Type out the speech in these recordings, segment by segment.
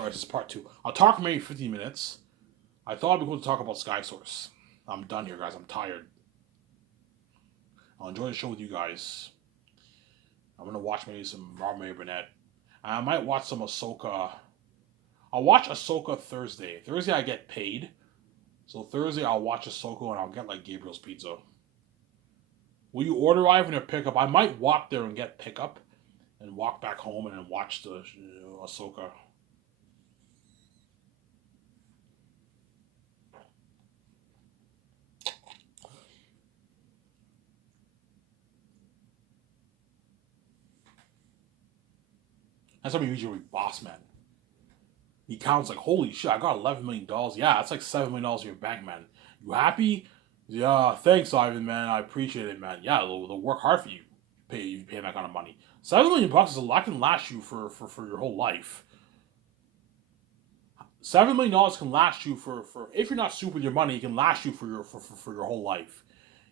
or is this part 2? I'll talk maybe 15 minutes. I thought it'd be cool to talk about Sky Source. I'm done here, guys. I'm tired. I'll enjoy the show with you guys. I'm gonna watch maybe some Robert May Burnett. I might watch some Ahsoka. I'll watch Ahsoka Thursday. Thursday I get paid. So Thursday I'll watch Ahsoka and I'll get like Gabriel's Pizza. Will you order Ivan or pick up? I might walk there and get pickup and walk back home and then watch the Ahsoka. That's how usually boss man. He counts like, holy shit, I got $11 million. Yeah, that's like $7 million in your bank, man. You happy? Yeah, thanks, Ivan, man. I appreciate it, man. Yeah, they'll work hard for you. You pay that kind of money. $7 million is a lot, can last you for your whole life. $7 million can last you for if you're not stupid with your money, it can last you for your whole life.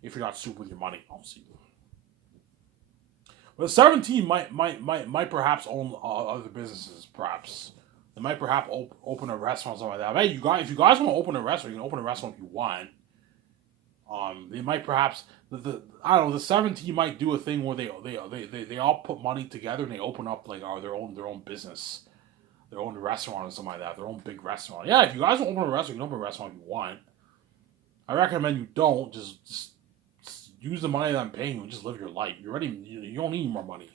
If you're not stupid with your money, obviously. But 17 might perhaps own other businesses, perhaps. They might perhaps open a restaurant, something like that. Hey, you guys, if you guys want to open a restaurant, you can open a restaurant if you want. They might perhaps I don't know. The 17 might do a thing where they all put money together and they open up like their own business, their own restaurant or something like that, their own big restaurant. Yeah, if you guys want to open a restaurant, you can open a restaurant if you want. I recommend you don't just use the money that I'm paying you and just live your life. You're ready. You don't need more money.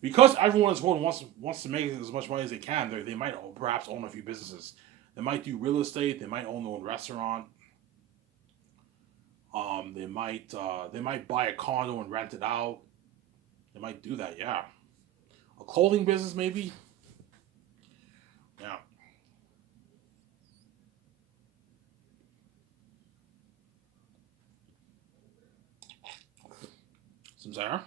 Because everyone in this world wants to make as much money as they can, they might perhaps own a few businesses. They might do real estate. They might own their own restaurant. They might buy a condo and rent it out. They might do that. Yeah, a clothing business maybe. Yeah. Some Sarah.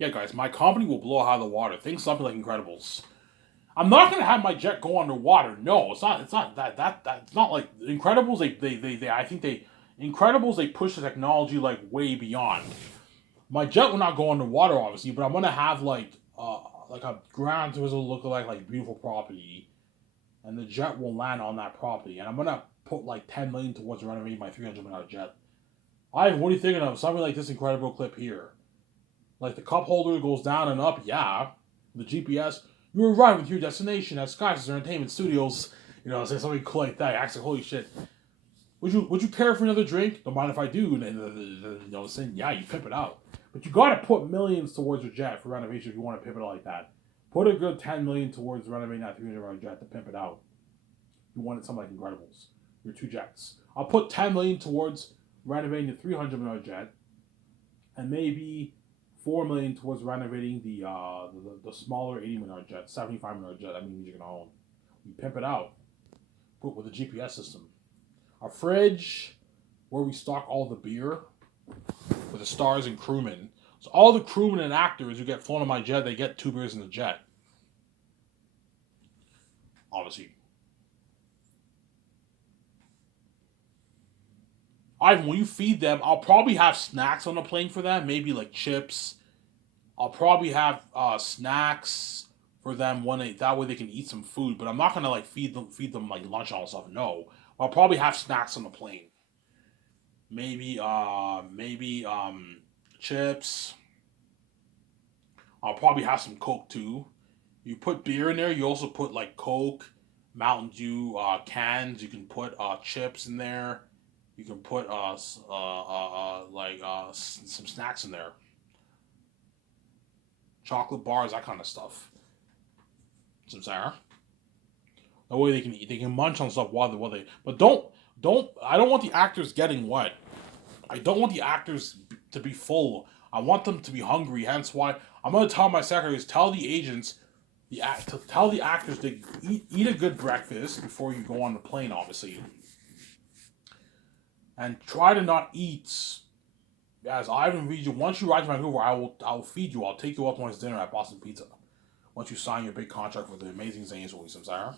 Yeah, guys, my company will blow out of the water. Think something like Incredibles. I'm not gonna have my jet go underwater. No, it's not. It's not that. It's not like Incredibles. They I think they Incredibles. They push the technology like way beyond. My jet will not go underwater, obviously, but I'm gonna have like a Gran Turismo look like beautiful property, and the jet will land on that property, and I'm gonna put like 10 million towards renovating my $300 million jet. Ivan, what are you thinking of? Something like this incredible clip here. Like the cup holder goes down and up, yeah. The GPS, you arrive with your destination at Sky's Entertainment Studios. You know, say something cool like that. Actually, holy shit. Would you care for another drink? Don't mind if I do. And saying, yeah, you pimp it out. But you gotta put millions towards your jet for renovation if you want to pimp it out like that. Put a good 10 million towards renovating that $300 jet to pimp it out. You want it something like Incredibles. Your two jets. I'll put 10 million towards renovating the $300 million jet, and maybe 4 million towards renovating the smaller $80 million jet, $75 million jet. I mean, you're gonna own. You pimp it out. Put with a GPS system. A fridge where we stock all the beer with the stars and crewmen. So all the crewmen and actors who get flown on my jet, they get 2 beers in the jet. Obviously. Ivan, when you feed them, I'll probably have snacks on the plane for them. Maybe like chips. I'll probably have snacks for them when that way they can eat some food. But I'm not gonna like feed them like lunch and all stuff. No, I'll probably have snacks on the plane. Maybe chips. I'll probably have some Coke too. You put beer in there. You also put like Coke, Mountain Dew cans. You can put chips in there. You can put some snacks in there, chocolate bars, that kind of stuff. Some Sarah. That way they can eat, they can munch on stuff while they. But don't. I don't want the actors getting wet. I don't want the actors to be full. I want them to be hungry. Hence why I'm gonna tell my secretaries, tell the agents, to tell the actors to eat a good breakfast before you go on the plane, obviously, and try to not eat. As Ivan reads you, once you ride to Vancouver, I will feed you. I'll take you up to lunch dinner at Boston Pizza. Once you sign your big contract with the amazing Zane's Williams, Sarah.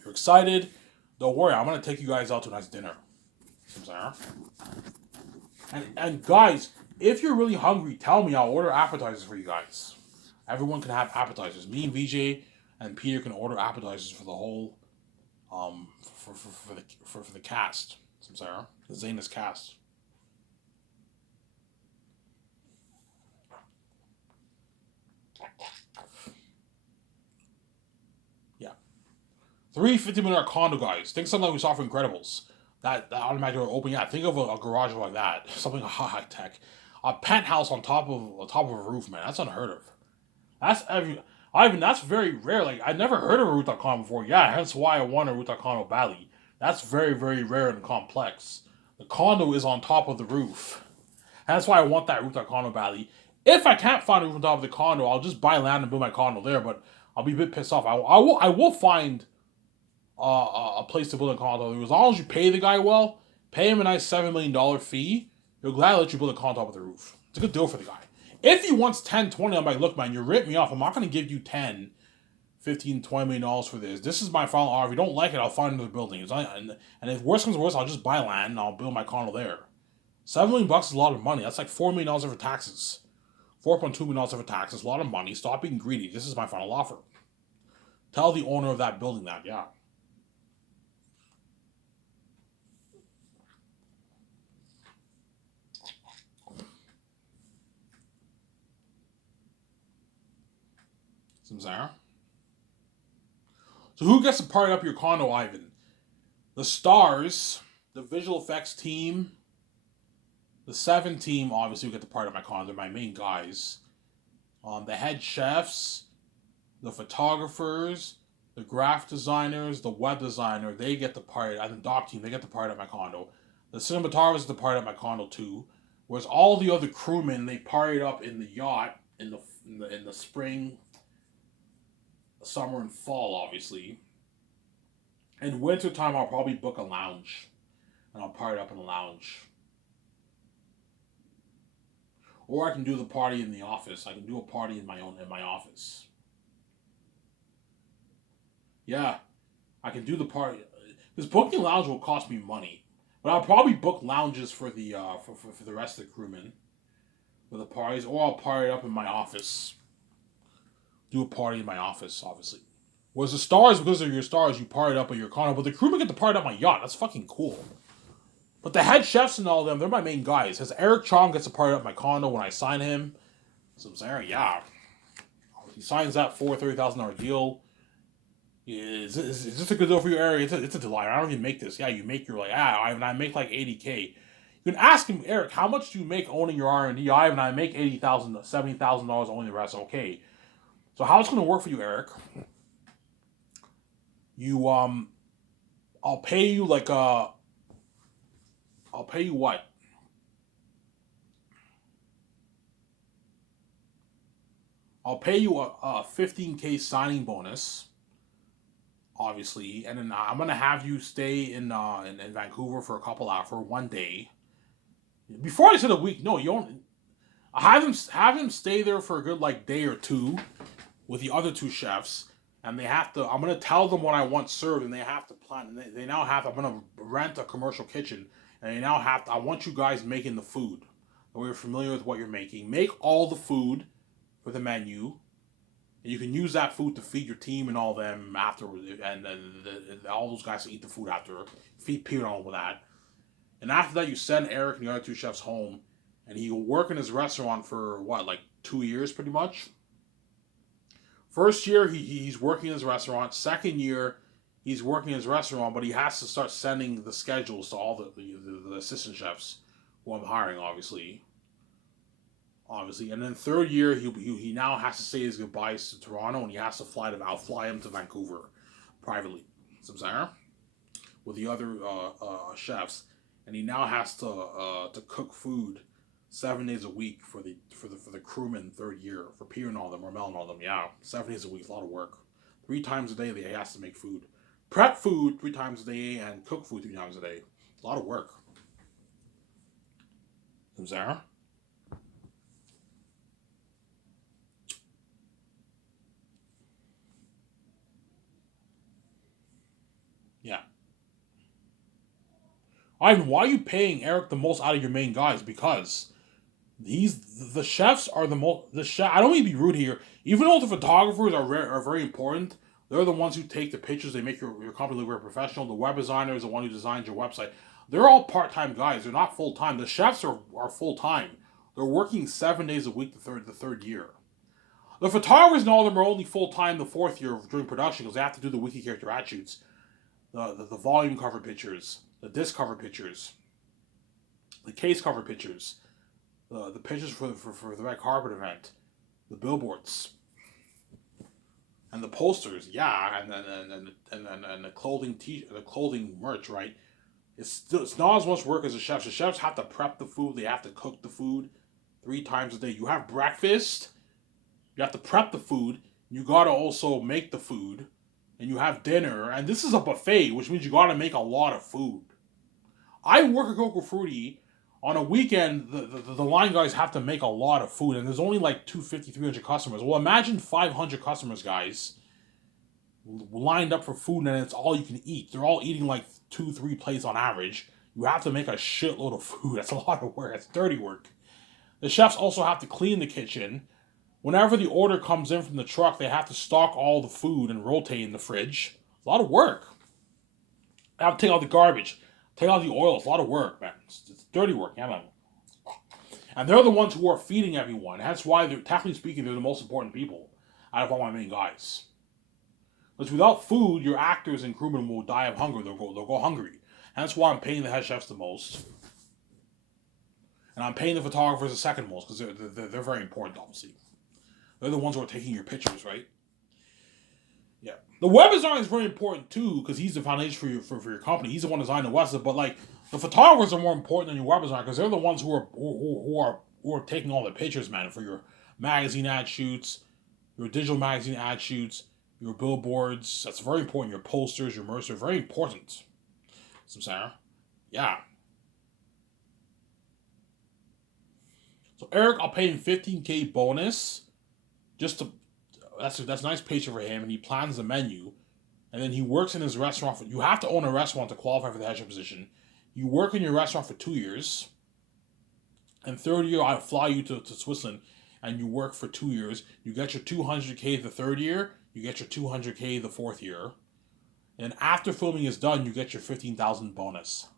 You're excited? Don't worry, I'm gonna take you guys out to a nice dinner. Sarah. And guys, if you're really hungry, tell me. I'll order appetizers for you guys. Everyone can have appetizers. Me and VJ and Peter can order appetizers for the whole for the cast. Sarah, the Zanus cast. Yeah, 3 50-minute condo guys. Think something like we saw for Incredibles. That automatic door open. Yeah, think of a garage like that. Something high tech. A penthouse on top of a roof, man. That's unheard of. That's Ivan. That's very rare. Like I never heard of a rooftop condo before. Yeah, hence why I want a rooftop condo badly. That's very rare and complex. The condo is on top of the roof. That's why I want that rooftop condo badly. If I can't find a roof on top of the condo, I'll just buy land and build my condo there. But I'll be a bit pissed off. I will find a place to build a condo. As long as you pay the guy well, pay him a nice $7 million fee, he'll gladly let you build a condo on top of the roof. It's a good deal for the guy. If he wants 10, 20, I'm like, look, man, you ripped me off. I'm not going to give you 10, 15, $20 million for this. This is my final offer. If you don't like it, I'll find another building. And if worse comes to worse, I'll just buy land and I'll build my condo there. $7 million is a lot of money. That's like $4 million over taxes. $4.2 million over taxes. A lot of money. Stop being greedy. This is my final offer. Tell the owner of that building that, yeah. Zara. So who gets to party up your condo, Ivan? The stars, the visual effects team, the 7 team, obviously, who get to party up my condo. They're my main guys. The head chefs, the photographers, the graphic designers, the web designer, they get to party. And the doc team, they get to party up my condo. The cinematographers get to party up my condo too. Whereas all the other crewmen, they partied up in the yacht in the spring, summer, and fall, obviously. In wintertime, I'll probably book a lounge. And I'll party up in a lounge. Or I can do the party in the office. I can do a party in my office. Yeah, I can do the party. Because booking a lounge will cost me money. But I'll probably book lounges for the for the rest of the crewmen. For the parties. Or I'll party up in my office. Do a party in my office, obviously. Whereas the stars, because of your stars, you party up at your condo. But the crewmen get to party up my yacht. That's fucking cool. But the head chefs and all of them, they're my main guys. Because Eric Chong gets to party up my condo when I sign him. So I'm saying, yeah. He signs that $30,000 deal. Is this a good deal for your area? It's a delight. I don't even make this. Yeah, you make your I make like $80K. You can ask him, Eric, how much do you make owning your R&D? I make $80,000, $70,000 owning the rest. Okay. So how it's gonna work for you, Eric? You I'll pay you like I'll pay you what? I'll pay you a 15K signing bonus, obviously, and then I'm gonna have you stay in Vancouver for a couple hours for one day. Before I said a week, no, you don't. Have him stay there for a good like day or two with the other 2 chefs, and they have to. I'm gonna tell them what I want served, and they have to plan. And they now have. I'm gonna rent a commercial kitchen, and they now have to. I want you guys making the food. We're familiar with what you're making. Make all the food for the menu. And you can use that food to feed your team and all them afterwards, and all those guys to eat the food after. Feed Peter all with that. And after that, you send Eric and the other 2 chefs home, and he will work in his restaurant for what, like 2 years, pretty much. First year, he's working in his restaurant. Second year, he's working in his restaurant, but he has to start sending the schedules to all the assistant chefs who I'm hiring, obviously. And then third year, he now has to say his goodbyes to Toronto, and he has to I'll fly him to Vancouver privately. Samsara with the other chefs, and he now has to cook food 7 days a week for the crewmen third year, for Pierre and all them, Marmel and all them. Yeah, 7 days a week, a lot of work. 3 times a day he has to make food, prep food 3 times a day, and cook food 3 times a day. A lot of work. Samsara. Yeah. Ivan, why are you paying Eric the most out of your main guys? Because the chefs are the most the chef. I don't mean to be rude here. Even though the photographers are very important, they're the ones who take the pictures. They make your company look very professional. The web designer is the one who designs your website. They're all part time guys. They're not full time. The chefs are full time. They're working 7 days a week the third year. The photographers and all of them are only full time the fourth year during production because they have to do the wiki character attributes, the volume cover pictures, the disc cover pictures, the case cover pictures, the pictures for the red carpet event, the billboards, and the posters. Yeah, and the clothing merch. Right. It's not as much work as the chefs. The chefs have to prep the food. They have to cook the food 3 times a day. You have breakfast. You have to prep the food. You gotta also make the food, and you have dinner. And this is a buffet, which means you gotta make a lot of food. I work at Coco Frutti. On a weekend, the line guys have to make a lot of food, and there's only like 250, 300 customers. Well, imagine 500 customers, guys, lined up for food, and it's all you can eat. They're all eating like 2, 3 plates on average. You have to make a shitload of food. That's a lot of work. That's dirty work. The chefs also have to clean the kitchen. Whenever the order comes in from the truck, they have to stock all the food and rotate in the fridge. A lot of work. They have to take out the garbage, take out the oil. It's a lot of work, man. It's dirty work, yeah, man. And they're the ones who are feeding everyone. That's why, technically speaking, they're the most important people out of all my main guys. Because without food, your actors and crewmen will die of hunger. They'll go hungry. And that's why I'm paying the head chefs the most. And I'm paying the photographers the second most because they're very important, obviously. They're the ones who are taking your pictures, right? Yeah. The web designer is very important too because he's the foundation for your company. He's the one designing the website. But like the photographers are more important than your web designer because they're the ones who are taking all the pictures, man, for your magazine ad shoots, your digital magazine ad shoots, your billboards. That's very important. Your posters, your merch are very important. Some Sarah. Yeah. So Eric, I'll pay him 15K bonus. Just to that's a nice paycheck for him, and he plans the menu, and then he works in his restaurant. You have to own a restaurant to qualify for the head chef position. You work in your restaurant for 2 years, and third year I fly you to Switzerland, and you work for 2 years. You get your 200K the third year. You get your 200K the fourth year, and after filming is done, you get your 15,000 bonus.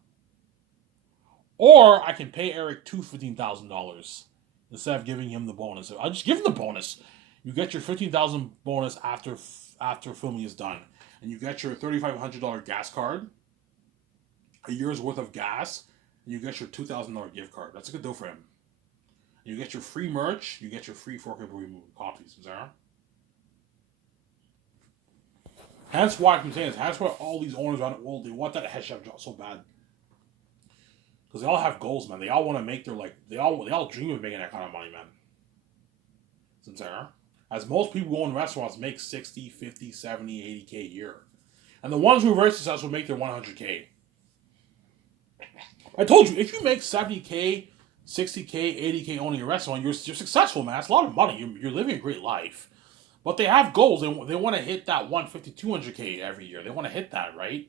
Or I can pay Eric $15,000 instead of giving him the bonus. I'll just give him the bonus. You get your 15,000 bonus after filming is done, and you get your $3,500 gas card, a year's worth of gas, and you get your $2,000 gift card. That's a good deal for him. And you get your free merch. You get your free Fork and Brewery coffees, Sarah. That's why I'm saying this. That's why all these owners around the world, they want that head chef job so bad. Because they all have goals, man. They all want to make their they all dream of making that kind of money, man. Sarah. As most people who own restaurants make 60, 50, 70, 80K a year. And the ones who are very successful make their 100K. I told you, if you make 70K, 60K, 80K owning a restaurant, you're successful, man. That's a lot of money. You're living a great life. But they have goals. They want to hit that 150, 200K every year. They want to hit that, right?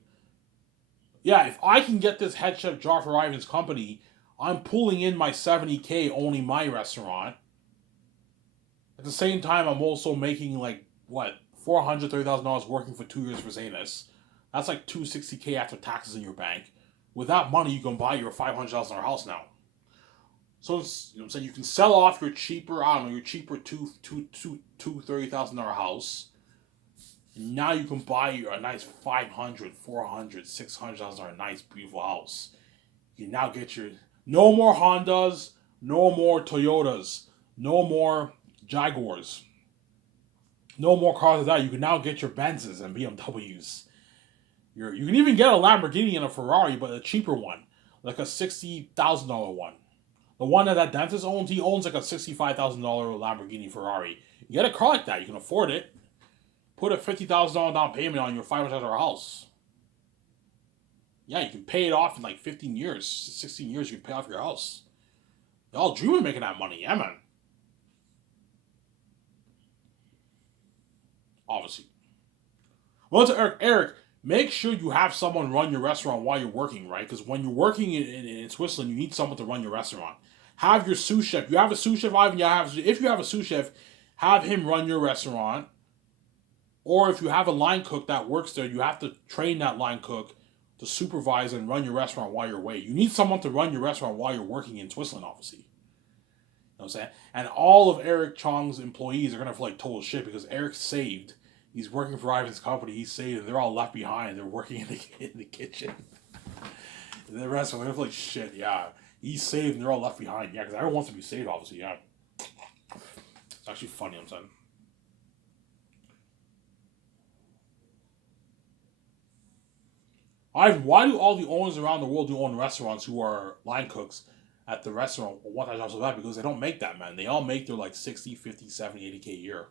Yeah, if I can get this head chef job for Ivan's company, I'm pulling in my 70K owning my restaurant. At the same time, I'm also making $430,000 working for 2 years for Zanus. That's like $260K after taxes in your bank. With that money, you can buy your $500,000 house now. So I'm saying you can sell off your cheaper $30,000 house. Now you can buy a nice $500,000, $400,000, $600,000 nice beautiful house. You can now get your no more Hondas, no more Toyotas, no more Jaguars. No more cars like that. You can now get your Benzes and BMWs. You can even get a Lamborghini and a Ferrari, but a cheaper one. Like a $60,000 one. The one that dentist owns, he owns like a $65,000 Lamborghini Ferrari. You get a car like that, you can afford it. Put a $50,000 down payment on your $500,000 house. Yeah, you can pay it off in like 15 years, 16 years, you can pay off your house. They all dream of making that money, yeah, man. Obviously. Well, to Eric, make sure you have someone run your restaurant while you're working, right? Because when you're working in Switzerland, you need someone to run your restaurant. Have your sous chef. You have a sous chef, Ivan. If you have a sous chef, have him run your restaurant. Or if you have a line cook that works there, you have to train that line cook to supervise and run your restaurant while you're away. You need someone to run your restaurant while you're working in Switzerland, obviously. You know what I'm saying? And all of Eric Chong's employees are gonna feel like total shit because Eric saved. He's working for Ivan's company. He's saved, and they're all left behind. They're working in the kitchen. And the rest of them, they're like, shit, yeah. He's saved, and they're all left behind. Yeah, because everyone wants to be saved, obviously, yeah. It's actually funny, I'm saying. Why do all the owners around the world who own restaurants who are line cooks at the restaurant want that job so bad? Because they don't make that, man. They all make their like 60, 50, 70, 80K a year.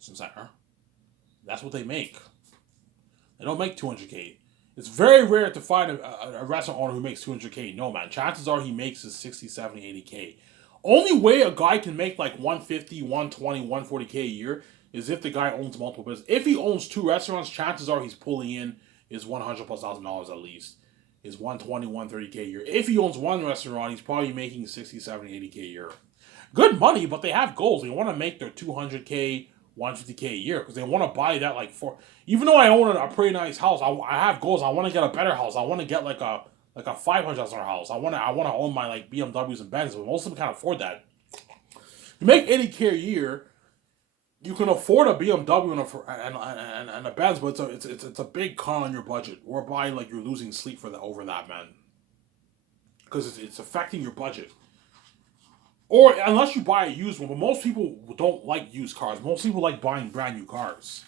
Since that, huh? That's what they make. They don't make 200K. It's very rare to find a restaurant owner who makes 200K. No, man. Chances are he makes is 60, 70, 80K. Only way a guy can make like 150, 120, 140K a year is if the guy owns multiple businesses. If he owns two restaurants, chances are he's pulling in is 100 plus $1,000 at least. Is 120, 130K a year. If he owns one restaurant, he's probably making 60, 70, 80K a year. Good money, but they have goals. They want to make their 200K, 150K a year because they want to buy that like for. Even though I own a pretty nice house, I have goals. I want to get a better house. I want to get like a $500,000 house. I want to own my like BMWs and Benzes, but most of them can't afford that. You make 80K a year, you can afford a BMW and a Benz, but it's a big con on your budget. Whereby like you're losing sleep for over that, man, because it's affecting your budget. Or unless you buy a used one, but most people don't like used cars. Most people like buying brand new cars.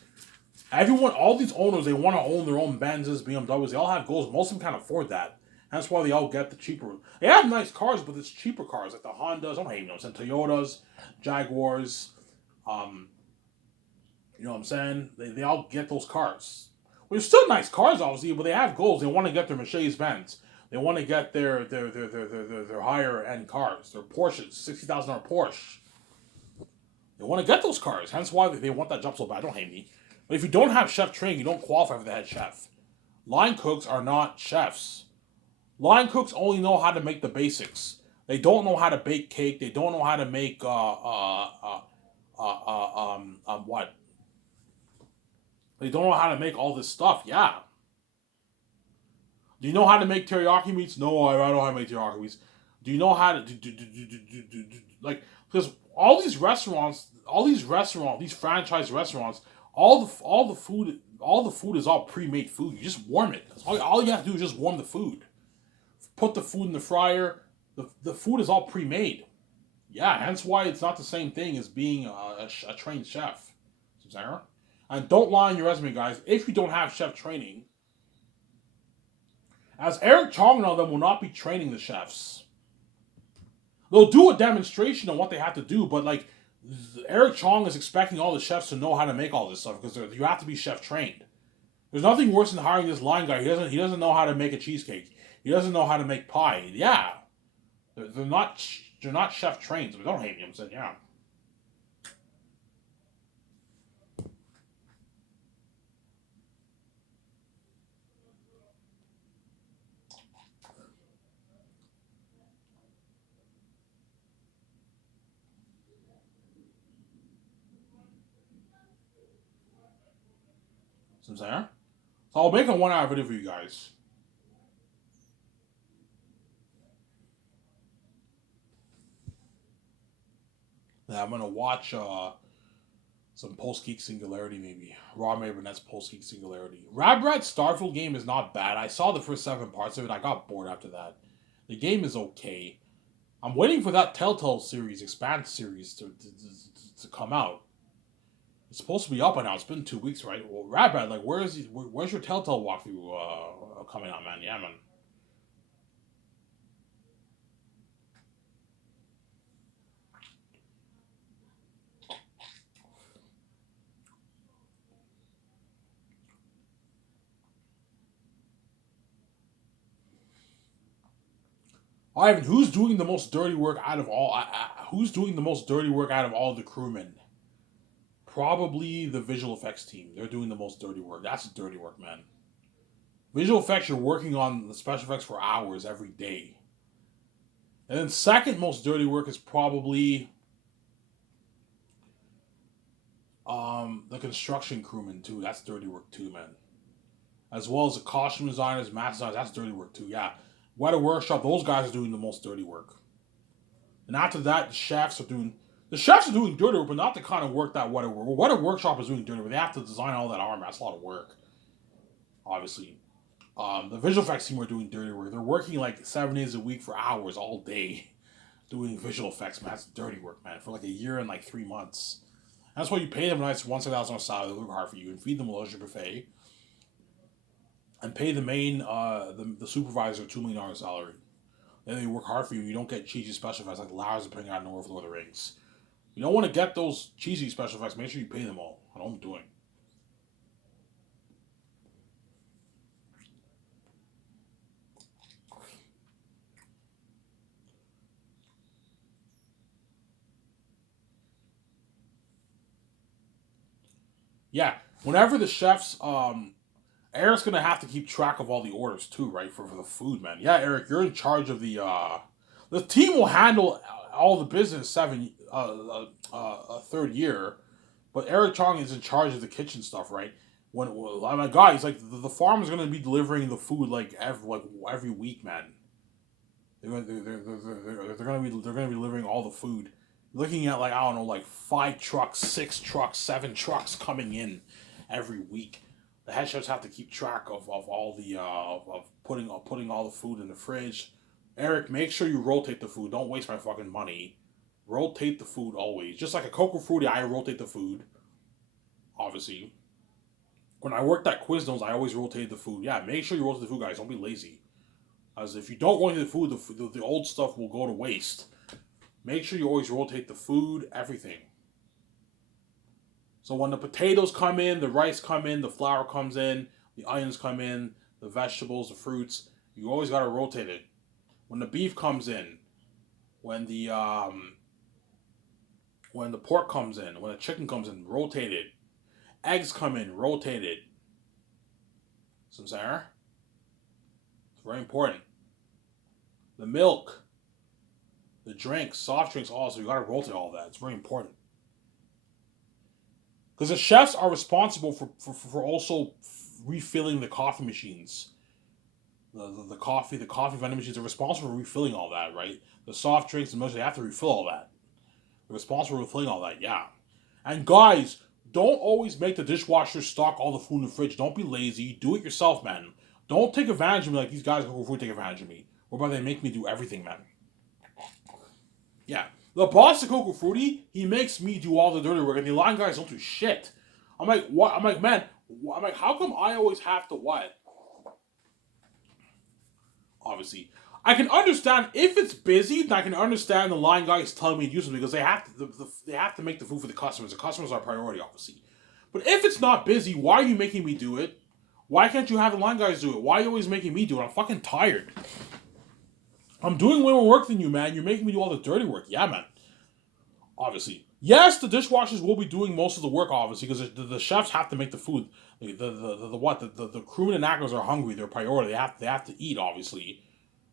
Everyone, all these owners, they want to own their own Benzes, BMWs. They all have goals. Most of them can't afford that. That's why they all get the cheaper. They have nice cars, but it's cheaper cars like the Hondas. I don't hate them. And Toyotas, Jaguars. Um, you know what I'm saying? They all get those cars. Well, they're still nice cars, obviously, but they have goals. They want to get their Mercedes Benz. They want to get their higher end cars, their Porsches, $60,000 Porsche. They want to get those cars. Hence why they want that job so bad. Don't hate me. But if you don't have chef training, you don't qualify for the head chef. Line cooks are not chefs. Line cooks only know how to make the basics. They don't know how to bake cake. They don't know how to make what? They don't know how to make all this stuff. Yeah. Do you know how to make teriyaki meats? No, I don't know how to make teriyaki meats. Do you know how to like because these franchise restaurants, all the food is all pre-made food. You just warm it. All you have to do is just warm the food. Put the food in the fryer. The food is all pre-made. Yeah, hence why it's not the same thing as being a trained chef. Sarah? And don't lie on your resume, guys. If you don't have chef training, as Eric Chong and all them will not be training the chefs. They'll do a demonstration on what they have to do, but like Eric Chong is expecting all the chefs to know how to make all this stuff because you have to be chef trained. There's nothing worse than hiring this line guy. He doesn't know how to make a cheesecake. He doesn't know how to make pie. Yeah, they're not chef trained. So don't hate me. I'm saying yeah. So I'm saying. Yeah? So I'll make a 1 hour video for you guys. Now I'm gonna watch some Post Geek Singularity maybe. Rob Abernet's Post Geek Singularity. Rabrad's Starfield game is not bad. I saw the first 7 parts of it. I got bored after that. The game is okay. I'm waiting for that Telltale series, Expanse series, to come out. It's supposed to be up by now. It's been 2 weeks, right? Well, Rabrad, like, where's your Telltale walkthrough coming out, man? Yeah, man. Ivan, who's doing the most dirty work out of all? Who's doing the most dirty work out of all the crewmen? Probably the visual effects team. They're doing the most dirty work. That's dirty work, man. Visual effects, you're working on the special effects for hours every day. And then second most dirty work is probably the construction crewmen too. That's dirty work too, man. As well as the costume designers, mask designers. That's dirty work too. Yeah, Weather Workshop. Those guys are doing the most dirty work. And after that, the chefs are doing dirty work, but not the kind of work that Weather Workshop is doing dirty work. They have to design all that armor. That's a lot of work, obviously. The visual effects team are doing dirty work. They're working like 7 days a week for hours all day doing visual effects, man. That's dirty work, man, for like a year and like 3 months. That's why you pay them a nice $1,000 salary. They work hard for you and feed them a luxury buffet, and pay the main the supervisor $2 million salary. Then they work hard for you. You don't get cheesy special effects like Lars appearing out of nowhere for Lord of the Rings. You don't want to get those cheesy special effects. Make sure you pay them all. I know what I'm doing. Yeah, whenever the chefs, Eric's gonna have to keep track of all the orders too, right? For the food, man. Yeah, Eric, you're in charge of the team will handle all the business third year, but Eric Chong is in charge of the kitchen stuff, right? Oh my God, he's like the farm is gonna be delivering the food like every week, man. They're gonna be delivering all the food. Looking at like I don't know, like 5 trucks, 6 trucks, 7 trucks coming in every week. The head chefs have to keep track of all the of putting all the food in the fridge. Eric, make sure you rotate the food. Don't waste my fucking money. Rotate the food always. Just like a Coco Fruity, I rotate the food. Obviously. When I worked at Quiznos, I always rotated the food. Yeah, make sure you rotate the food, guys. Don't be lazy. As if you don't rotate the food, the old stuff will go to waste. Make sure you always rotate the food, everything. So when the potatoes come in, the rice come in, the flour comes in, the onions come in, the vegetables, the fruits, you always gotta rotate it. When the beef comes in, when the pork comes in, when the chicken comes in, rotate it. Eggs come in, rotate it. Some Sarah? It's very important. The milk, the drinks, soft drinks also, you gotta rotate all that. It's very important. Because the chefs are responsible for also refilling the coffee machines. The coffee vending machines are responsible for refilling all that, right? The soft drinks, the milk, they have to refill all that. They're responsible for refilling all that, yeah. And guys, don't always make the dishwasher stock all the food in the fridge. Don't be lazy. Do it yourself, man. Don't take advantage of me like these guys go for food take advantage of me. Whereby they make me do everything, man. Yeah. The boss of Coco Fruity, he makes me do all the dirty work, and the line guys don't do shit. I'm like, what? I'm like, man, I'm like, how come I always have to what? Obviously. I can understand if it's busy, then I can understand the line guys telling me to do something because they have to make the food for the customers. The customers are priority, obviously. But if it's not busy, why are you making me do it? Why can't you have the line guys do it? Why are you always making me do it? I'm fucking tired. I'm doing way more work than you, man. You're making me do all the dirty work. Yeah, man. Obviously. Yes, the dishwashers will be doing most of the work, obviously, because the chefs have to make the food. The crewmen and actors are hungry. They're priority. They have to eat, obviously.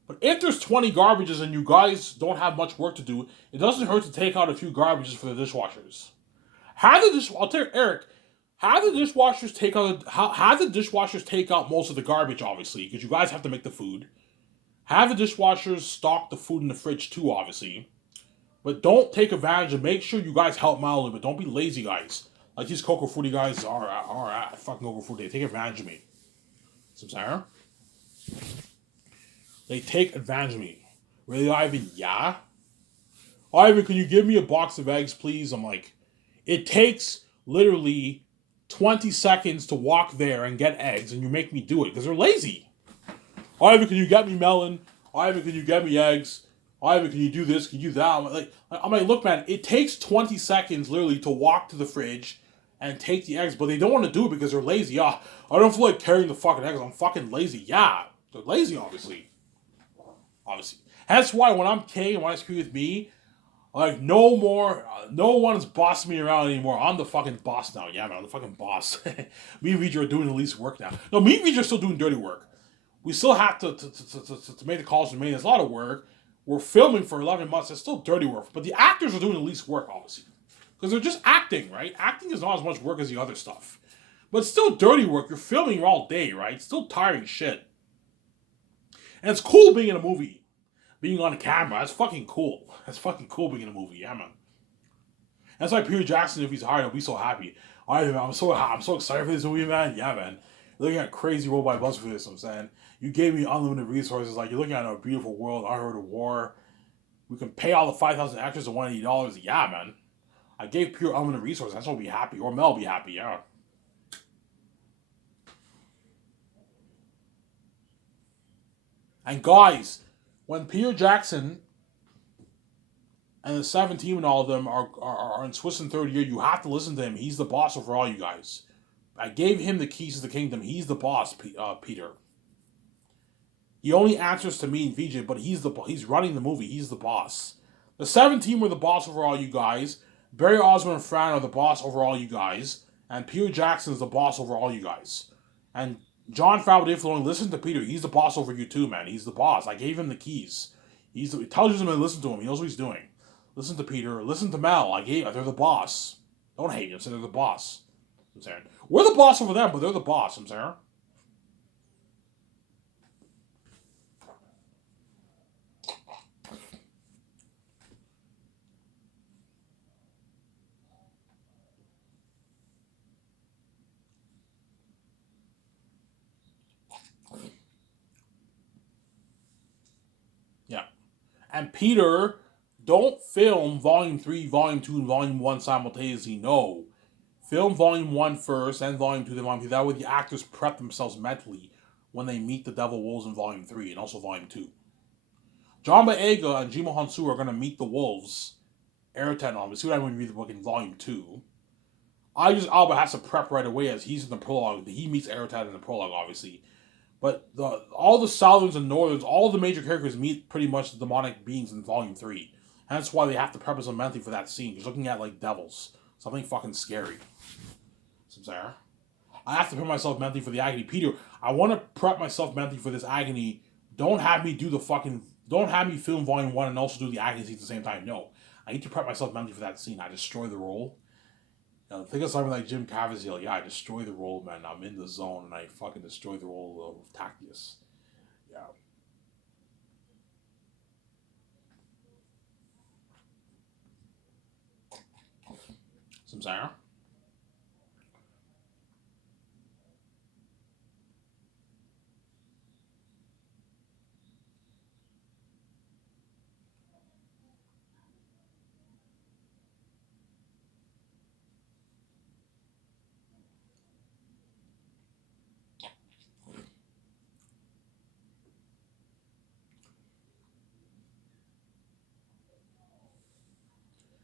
But if there's 20 garbages and you guys don't have much work to do, it doesn't hurt to take out a few garbages for the dishwashers. I'll tell you, Eric, have the dishwashers take out most of the garbage, obviously, because you guys have to make the food. Have the dishwashers stock the food in the fridge too, obviously. But don't take advantage and make sure you guys help them out a little bit. Don't be lazy, guys. Like these Coco Fruity guys are at fucking Coco Fruity. They take advantage of me. Some Sarah? They take advantage of me. Really, Ivan? Yeah? Ivan, can you give me a box of eggs, please? I'm like, it takes literally 20 seconds to walk there and get eggs, and you make me do it because they're lazy. Ivan, can you get me melon? Ivan, can you get me eggs? Ivan, can you do this? Can you do that? I'm like, look, man, it takes 20 seconds literally to walk to the fridge and take the eggs, but they don't want to do it because they're lazy. Yeah, I don't feel like carrying the fucking eggs. I'm fucking lazy. Yeah, they're lazy, obviously. That's why when I'm K and when I speak with me, Like, no more, no one's bossing me around anymore. I'm the fucking boss now. Yeah, man, I'm the fucking boss. Me and Vijay are doing the least work now. No, me and Vijay are still doing dirty work. We still have to make the calls we made. It's a lot of work. We're filming for 11 months. It's still dirty work. But the actors are doing the least work, obviously. Because they're just acting, right? Acting is not as much work as the other stuff. But it's still dirty work. You're filming all day, right? It's still tiring shit. And it's cool being in a movie. Being on camera. That's fucking cool. That's fucking cool being in a movie. Yeah, man. That's why Peter Jackson, if he's hired, will be so happy. All right, man, I'm so excited for this movie, man. Yeah, man. You're looking at crazy worldwide buzz for this, I'm saying. You gave me unlimited resources. Like, you're looking at a beautiful world, unheard of war. We can pay all the 5,000 actors to $180. Yeah, man. I gave Peter unlimited resources. That's why I'll be happy. Or Mel will be happy, yeah. And guys, when Peter Jackson and the 17 and all of them are in Swiss in third year, you have to listen to him. He's the boss over all you guys. I gave him the keys to the kingdom. He's the boss, Peter. He only answers to me and VJ, but he's running the movie. He's the boss. The 17 were the boss over all you guys. Barry Osborne and Fran are the boss over all you guys. And Peter Jackson is the boss over all you guys. And Jon Favreau, listen to Peter. He's the boss over you too, man. He's the boss. I gave him the keys. He tells you to listen to him. He knows what he's doing. Listen to Peter. Listen to Mel. They're the boss. Don't hate him. Say they're the boss. I'm saying we're the boss over them, but they're the boss. I'm saying. Yeah. And Peter, don't film Volume 3, Volume 2, and Volume 1 simultaneously. No. Film Volume 1 first, then Volume 2, then Volume 3. That way the actors prep themselves mentally when they meet the Devil Wolves in Volume 3 and also Volume 2. John Boyega and Jimo Hansu are going to meet the Wolves. Airten on. We see what I mean when we read the book in Volume 2. Idris Alba has to prep right away as he's in the prologue. He meets Airten in the prologue, obviously. But all the Southerns and Northerns, all the major characters meet pretty much the demonic beings in Volume 3. Hence why they have to prep us mentally for that scene. He's looking at, like, devils. Something fucking scary. Sarah. I have to prep myself mentally for the agony. Peter, I want to prep myself mentally for this agony. Don't have me do the fucking... Don't have me film Volume 1 and also do the agony scene at the same time. No. I need to prep myself mentally for that scene. I destroy the role. Think of something like Jim Caviezel. Yeah, I destroy the role, man. I'm in the zone and I fucking destroy the role of Tactius. Yeah. Some Sarah?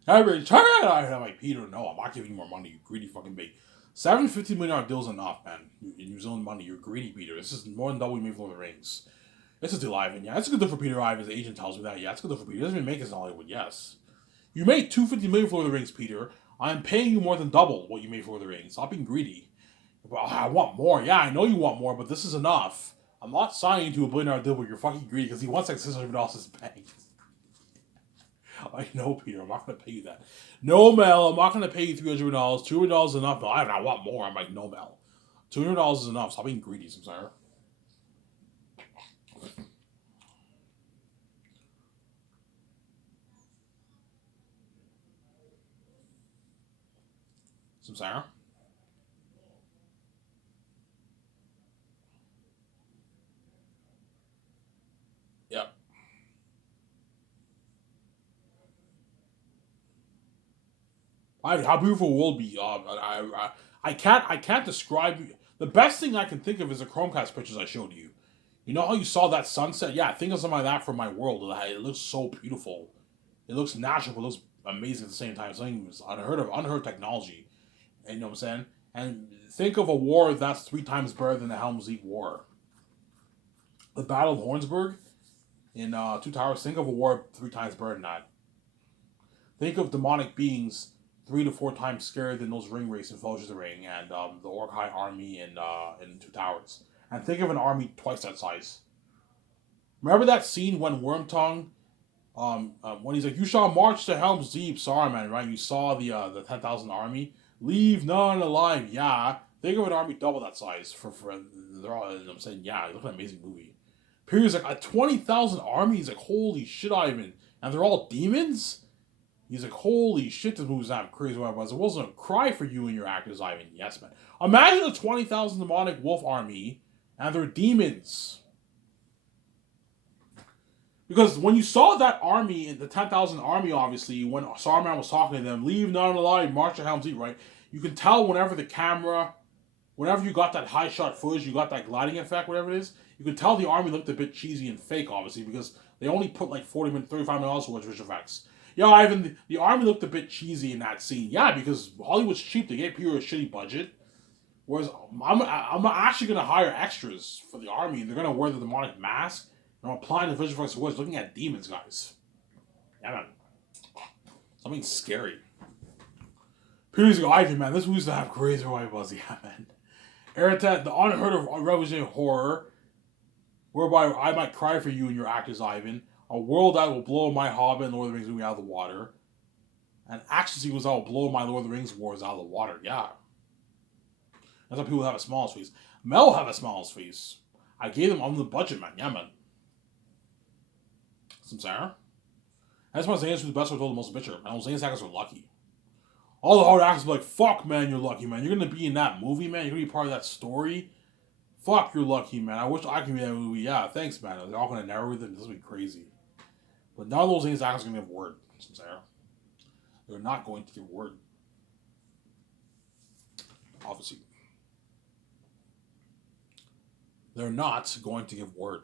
Everybody, turn it out. I'm like, Peter, no, I'm not giving you more money, you greedy fucking big. $750 million deal's enough, man. In New Zealand money, you're greedy, Peter. This is more than double we made for the Rings. It's a deal, Ivan. Yeah, it's a good deal for Peter Ivan. The agent tells me that. Yeah, it's a good deal for Peter. He doesn't even make it in Hollywood. Yes. You made $250 million for the Rings, Peter. I'm paying you more than double what you made for the Rings. Stop being greedy. Well, I want more. Yeah, I know you want more, but this is enough. I'm not signing to a $1 billion deal, but you're fucking greedy because he wants like $600 his bank. I know, Peter. I'm not going to pay you that. No, Mel. I'm not going to pay you $300. $200 is enough. No, I want more. I'm like, no, Mel. $200 is enough. Stop being greedy, Samsara. Samsara. Yep. How beautiful will be? I can't describe. The best thing I can think of is the Chromecast pictures I showed you. You know how you saw that sunset? Yeah, think of something like that for my world. It looks so beautiful. It looks natural, but it looks amazing at the same time. Something unheard technology. And you know what I'm saying? And think of a war that's 3 times better than the Helm's Deep War. The Battle of Hornsburg in Two Towers. Think of a war 3 times better than that. Think of demonic beings 3 to 4 times scarier than those ring race in Fellowship of the Ring and the Orkai army in Two Towers. And think of an army twice that size. Remember that scene when Wormtongue, when he's like, "You shall march to Helm's Deep, Saruman," right? You saw the 10,000 army, leave none alive. Yeah, think of an army double that size for they're all. I'm saying, yeah, look at an amazing movie. Perio's like a 20,000 army. He's like, holy shit, Ivan, and they're all demons. He's like, holy shit, this movie's not crazy. What it was. It wasn't a cry for you and your actors, Ivan. Yes, man. Imagine a 20,000 demonic wolf army, and they're demons. Because when you saw that army, the 10,000 army, obviously, when Saruman was talking to them, leave none alive, march to Helm's Deep, right? You can tell whenever the camera, whenever you got that high shot footage, you got that gliding effect, whatever it is, you can tell the army looked a bit cheesy and fake, obviously, because they only put like $35 million towards visual effects. Yeah, Ivan, the army looked a bit cheesy in that scene. Yeah, because Hollywood's cheap. They gave people a shitty budget. Whereas I'm actually going to hire extras for the army, and they're going to wear the demonic mask. And I'm applying the visual effects words, looking at demons, guys. Yeah, man. Something scary. Peter's like, Ivan, man, this movie's to have crazy white buzz. Yeah, man. Eritat, the unheard of revolutionary horror, whereby I might cry for you and your actors, Ivan. A world that will blow my Hobbit and Lord of the Rings movie out of the water. An action sequence that will blow my Lord of the Rings wars out of the water. Yeah. That's why people have a smile on his face. Mel have a smile on his face. I gave them on the budget, man. Yeah, man. Some Sarah. That's why Zane's the best one told the most picture. Man, Zane's actors are lucky. All the hard actors be like, fuck, man, you're lucky, man. You're going to be in that movie, man. You're going to be part of that story. Fuck, you're lucky, man. I wish I could be in that movie. Yeah, thanks, man. They're all going to narrow everything. This will be crazy. But none of those Zane's actors are going to give word. Some Sarah. They're not going to give word. Obviously. They're not going to give word.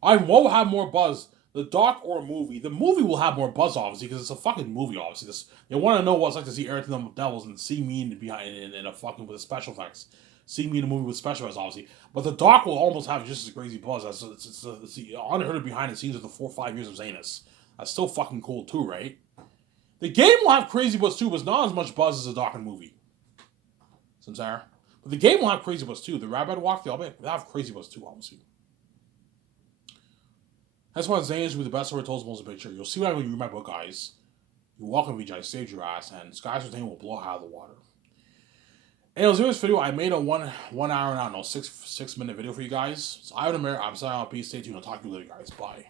What will have more buzz? The doc or a movie? The movie will have more buzz, obviously, because it's a fucking movie, obviously. They want to know what it's like to see Eric and the Devils and see me in a fucking with the special effects. See me in a movie with special effects, obviously. But the doc will almost have just as crazy buzz as it's the unheard of behind the scenes of the 4 or 5 years of Zanus. That's still fucking cool, too, right? The game will have crazy buzz, too, but it's not as much buzz as a doc and movie. Samsara. But the game will have crazy buzz, too. The Rabbit Walk, they'll have crazy buzz, too, obviously. That's why Zane's will be the best story told most of the picture. You'll see what I mean when you read my book, guys. You're welcome, VJ. I saved your ass, and Sky's Entertainment will blow out of the water. Anyways, in this video, I made a 1 hour and I don't know, 6 minute video for you guys. So I would admit, I'm signing off. Peace. Stay tuned. I'll talk to you later, guys. Bye.